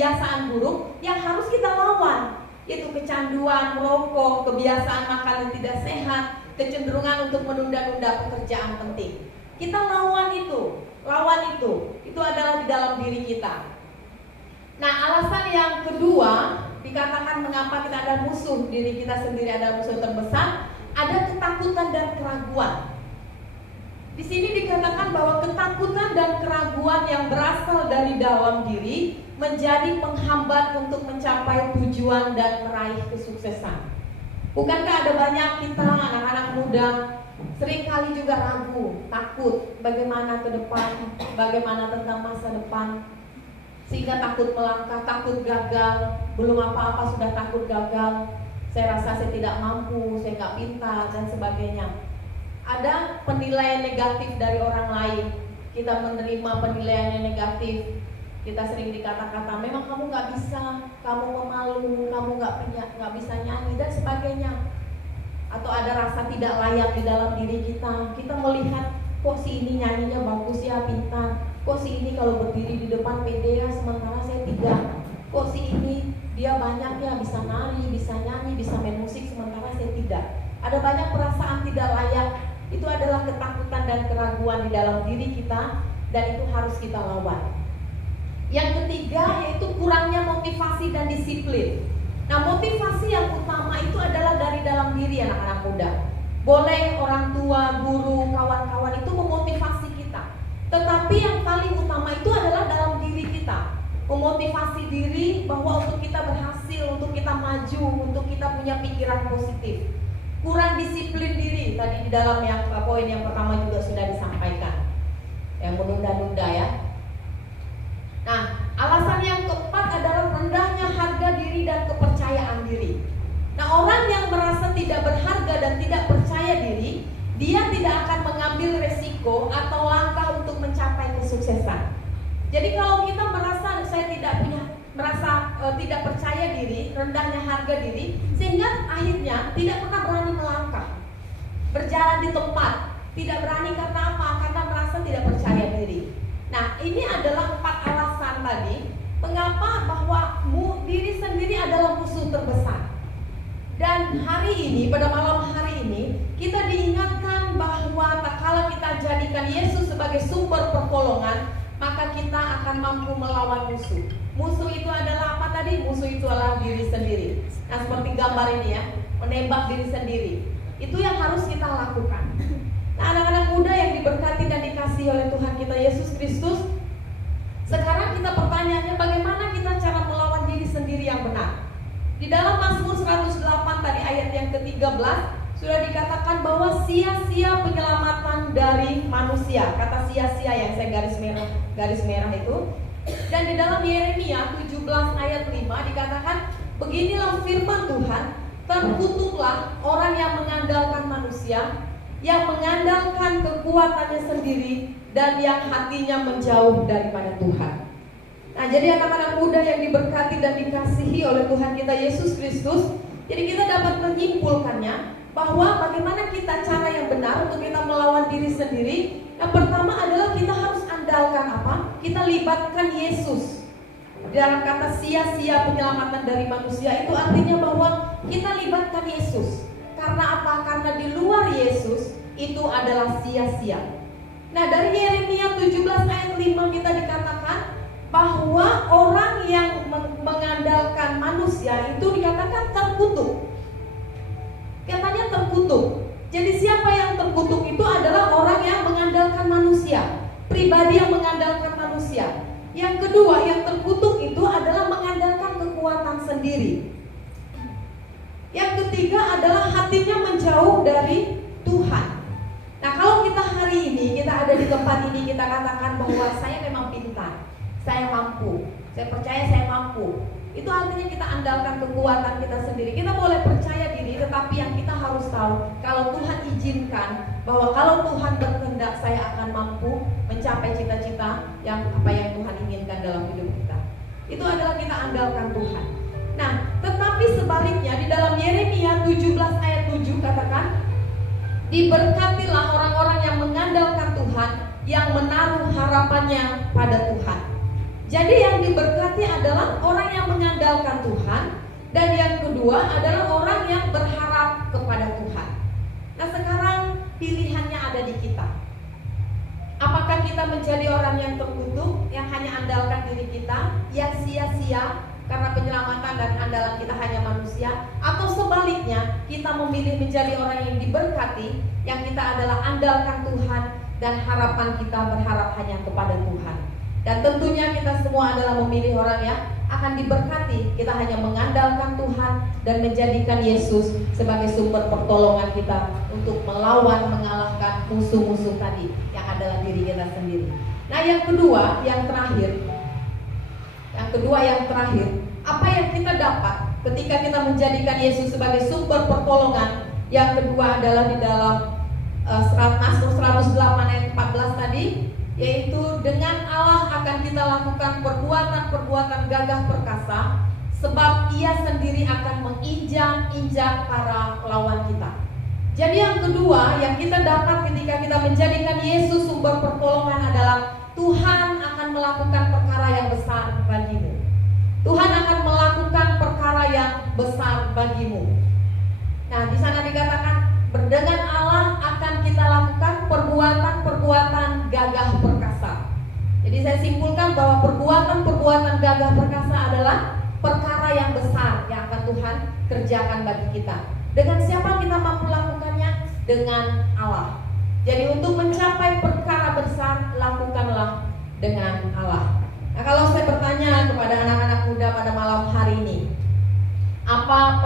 kebiasaan buruk yang harus kita lawan, yaitu kecanduan, merokok, kebiasaan makan yang tidak sehat, kecenderungan untuk menunda-nunda pekerjaan penting. Kita lawan itu. Itu adalah di dalam diri kita. Nah, alasan yang kedua dikatakan mengapa kita ada musuh, diri kita sendiri ada musuh terbesar, ada ketakutan dan keraguan. Di sini dikatakan bahwa ketakutan dan keraguan yang berasal dari dalam diri menjadi penghambat untuk mencapai tujuan dan meraih kesuksesan. Bukankah ada banyak kita anak-anak muda seringkali juga ragu, takut bagaimana ke depan, bagaimana tentang masa depan, sehingga takut melangkah, takut gagal, belum apa-apa sudah takut gagal, saya rasa saya tidak mampu, saya nggak pintar dan sebagainya. Ada penilaian negatif dari orang lain, kita menerima penilaian yang negatif, kita sering dikata-kata, memang kamu nggak bisa, kamu pemalu, kamu nggak bisa nyanyi dan sebagainya. Atau ada rasa tidak layak di dalam diri kita. Kita melihat, kok si ini nyanyinya bagus ya, pintar. Kok si ini kalau berdiri di depan pede ya, sementara saya tidak. Kok si ini dia banyak ya, bisa nari, bisa nyanyi, bisa main musik, sementara saya tidak. Ada banyak perasaan tidak layak. Itu adalah ketakutan dan keraguan di dalam diri kita, dan itu harus kita lawan. Yang ketiga yaitu kurangnya motivasi dan disiplin. Nah, motivasi yang utama itu adalah dari dalam diri anak-anak muda. Boleh orang tua, guru, kawan-kawan itu memotivasi kita, tetapi yang paling utama itu adalah dalam diri kita. Memotivasi diri bahwa untuk kita berhasil, untuk kita maju, untuk kita punya pikiran positif. Kurang disiplin diri, tadi di dalam yang poin yang pertama juga sudah disampaikan, yang menunda-nunda ya. Nah, alasan yang keempat adalah rendahnya harga diri dan kepercayaan diri. Nah, orang yang merasa tidak berharga dan tidak percaya diri, dia tidak akan mengambil resiko atau langkah untuk mencapai kesuksesan. Jadi kalau kita merasa tidak percaya diri, rendahnya harga diri, sehingga akhirnya tidak pernah berani melangkah, berjalan di tempat, tidak berani karena apa? Karena merasa tidak percaya diri. Nah, ini adalah 4 alasan tadi mengapa bahwa diri sendiri adalah musuh terbesar. Dan hari ini, pada malam hari ini, kita diingatkan bahwa tak kala kita jadikan Yesus sebagai sumber pertolongan, maka kita akan mampu melawan musuh. Musuh itu adalah apa tadi? Musuh itu adalah diri sendiri. Nah, seperti gambar ini ya, menembak diri sendiri. Itu yang harus kita lakukan. Nah, anak-anak muda yang diberkati dan dikasihi oleh Tuhan kita Yesus Kristus, sekarang kita pertanyaannya, bagaimana kita cara melawan diri sendiri yang benar? Di dalam Mazmur 108 tadi ayat yang ke-13 sudah dikatakan bahwa sia-sia penyelamatan dari manusia. Kata sia-sia yang saya garis merah itu. Dan di dalam Yeremia 17 ayat 5 dikatakan, beginilah firman Tuhan, terkutuklah orang yang mengandalkan manusia, yang mengandalkan kekuatannya sendiri, dan yang hatinya menjauh daripada Tuhan. Nah, jadi anak-anak muda yang diberkati dan dikasihi oleh Tuhan kita Yesus Kristus, jadi kita dapat menyimpulkannya bahwa bagaimana kita cara yang benar untuk kita melawan diri sendiri. Yang pertama adalah kita harus andalkan apa? Kita libatkan Yesus. Dalam kata sia-sia penyelamatan dari manusia itu artinya bahwa kita libatkan Yesus. Karena apa? Karena di luar Yesus itu adalah sia-sia. Nah, dari Yeremia 17 ayat 5 kita dikatakan bahwa orang yang mengandalkan manusia itu dikatakan terkutuk. Katanya terkutuk. Jadi siapa yang terkutuk itu adalah orang yang mengandalkan manusia, pribadi yang mengandalkan manusia. Yang kedua, yang terkutuk itu adalah mengandalkan kekuatan sendiri. Yang ketiga adalah hatinya menjauh dari Tuhan. Nah, kalau kita hari ini, kita ada di tempat ini, kita katakan bahwa saya memang pintar, saya mampu, saya percaya saya mampu. Itu artinya kita andalkan kekuatan kita sendiri. Kita boleh percaya diri, tetapi yang kita harus tahu, kalau Tuhan izinkan, bahwa kalau Tuhan berkehendak, saya akan mampu mencapai cita-cita yang Tuhan inginkan dalam hidup kita. Itu adalah kita andalkan Tuhan. Nah, tetapi sebaliknya di dalam Yeremia 17 ayat 7 katakan, diberkatilah orang-orang yang mengandalkan Tuhan, yang menaruh harapannya pada Tuhan. Jadi yang diberkati adalah orang yang mengandalkan Tuhan, dan yang kedua adalah orang yang berharap kepada Tuhan. Nah, sekarang pilihannya ada di kita. Apakah kita menjadi orang yang terkutuk, yang hanya andalkan diri kita, yang sia-sia karena penyelamatan dan andalan kita hanya manusia, atau sebaliknya kita memilih menjadi orang yang diberkati, yang kita adalah andalkan Tuhan dan harapan kita berharap hanya kepada Tuhan. Dan tentunya kita semua adalah memilih orang yang akan diberkati. Kita hanya mengandalkan Tuhan dan menjadikan Yesus sebagai sumber pertolongan kita untuk melawan, mengalahkan musuh-musuh tadi yang adalah diri kita sendiri. Nah, yang kedua, yang terakhir, apa yang kita dapat ketika kita menjadikan Yesus sebagai sumber pertolongan? Yang kedua adalah di dalam Mazmur 108 ayat 14 tadi, yaitu dengan Allah akan kita lakukan perbuatan-perbuatan gagah perkasa, sebab Ia sendiri akan menginjak-injak para lawan kita. Jadi yang kedua yang kita dapat ketika kita menjadikan Yesus sumber pertolongan adalah Tuhan akan melakukan perkara yang besar bagimu. Tuhan akan melakukan perkara yang besar bagimu. Nah, di sana dikatakan dengan Allah akan kita lakukan perbuatan-perbuatan gagah perkasa. Jadi saya simpulkan bahwa perbuatan-perbuatan gagah perkasa adalah perkara yang besar yang akan Tuhan kerjakan bagi kita. Dengan siapa kita mampu lakukannya? Dengan Allah. Jadi untuk mencapai perkara besar, lakukanlah dengan Allah. Nah, kalau saya bertanya kepada anak-anak muda pada malam hari ini, apa